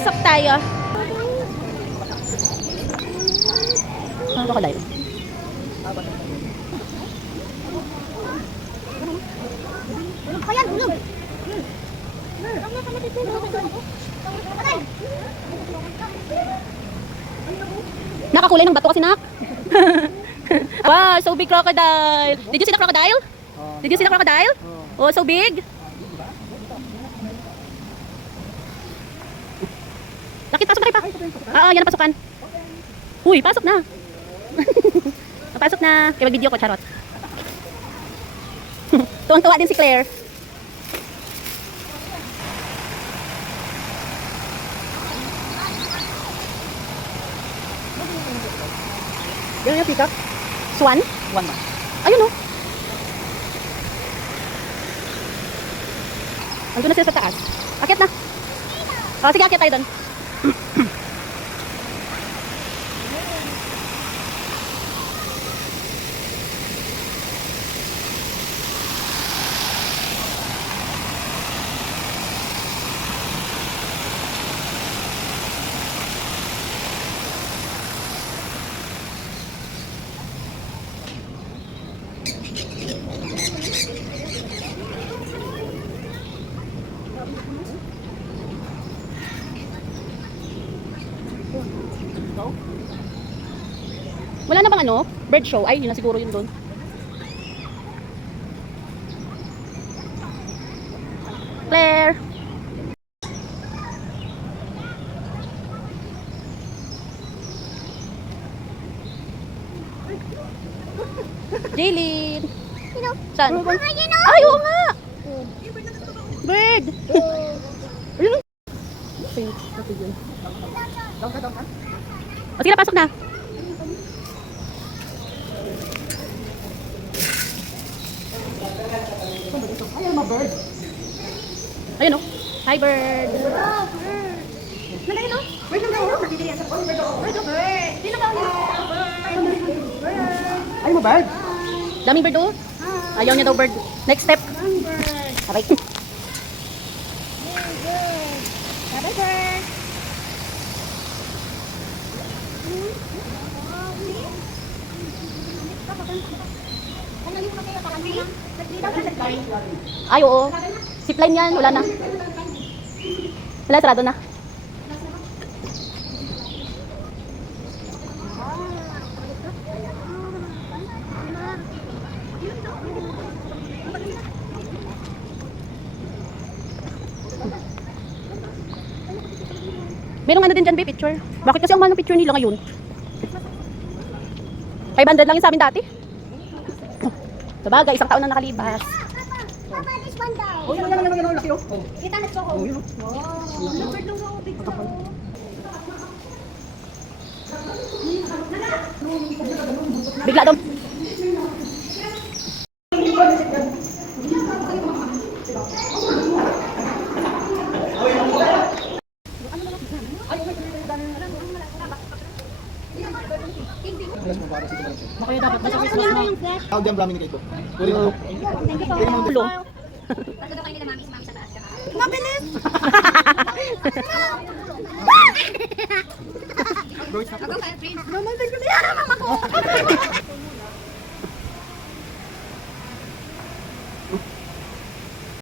Pasok tayo. Ano ka dahil? Ayan, ulog. Nakakulay ng bato kasi nak. Wow, so big crocodile. Did you see the crocodile? Did you see the crocodile? Oh, so big. Lakit, pasok na kayo pa. Yan ang pasukan. Uy, pasok na. Pasok na. Kaya mag-video ko, charot. Tuwang-tuwa din si Claire. Yan yung pick-up. Swan? One man. Ayun oh. Andun na sila sa taas. Akit na. Oh, sige, akit tayo doon. Wala na bang ano? Bird show? Ay, yun na siguro yun doon. Claire! Jaylin! Sino? Saan? Ayun o. Ay, oo nga! Bird! Ayun. O, sige na, pasok na. Ayun, mga bird. Ayun oh. Hi, bird! Nalagay no? Wait lang daw. Nakikita yan sa phone. Bird ako. Sino ba ulit? Ay, mga bird. Daming bird oh. Ayaw niya daw bird. Next step. Aray. Bye bird. Ay, oo. Zipline yan. Wala na. Wala, sarado na. Merong ano din dyan, babe, picture. Bakit kasi ang mahal ng picture nila ngayon? 500 lang yun sa amin dati. Sabagay, isang taon na nakalipas. Papa, this one daw. Oh, yan, yan, yan, yan, laki, oh. Kita na ko. Oh, yun. Wow. Bird lang ako, big Bigla daw. Makaya dapat nasa Christmas na. Tawag dyan, Brahmin kayo. Uli mo. Ulo. Pagkakaw kayo nila mami, si mami sa taas. Mabilis! Bro, it's not. Ako kayo, friend. Mama, thank you. Yan, mama ko.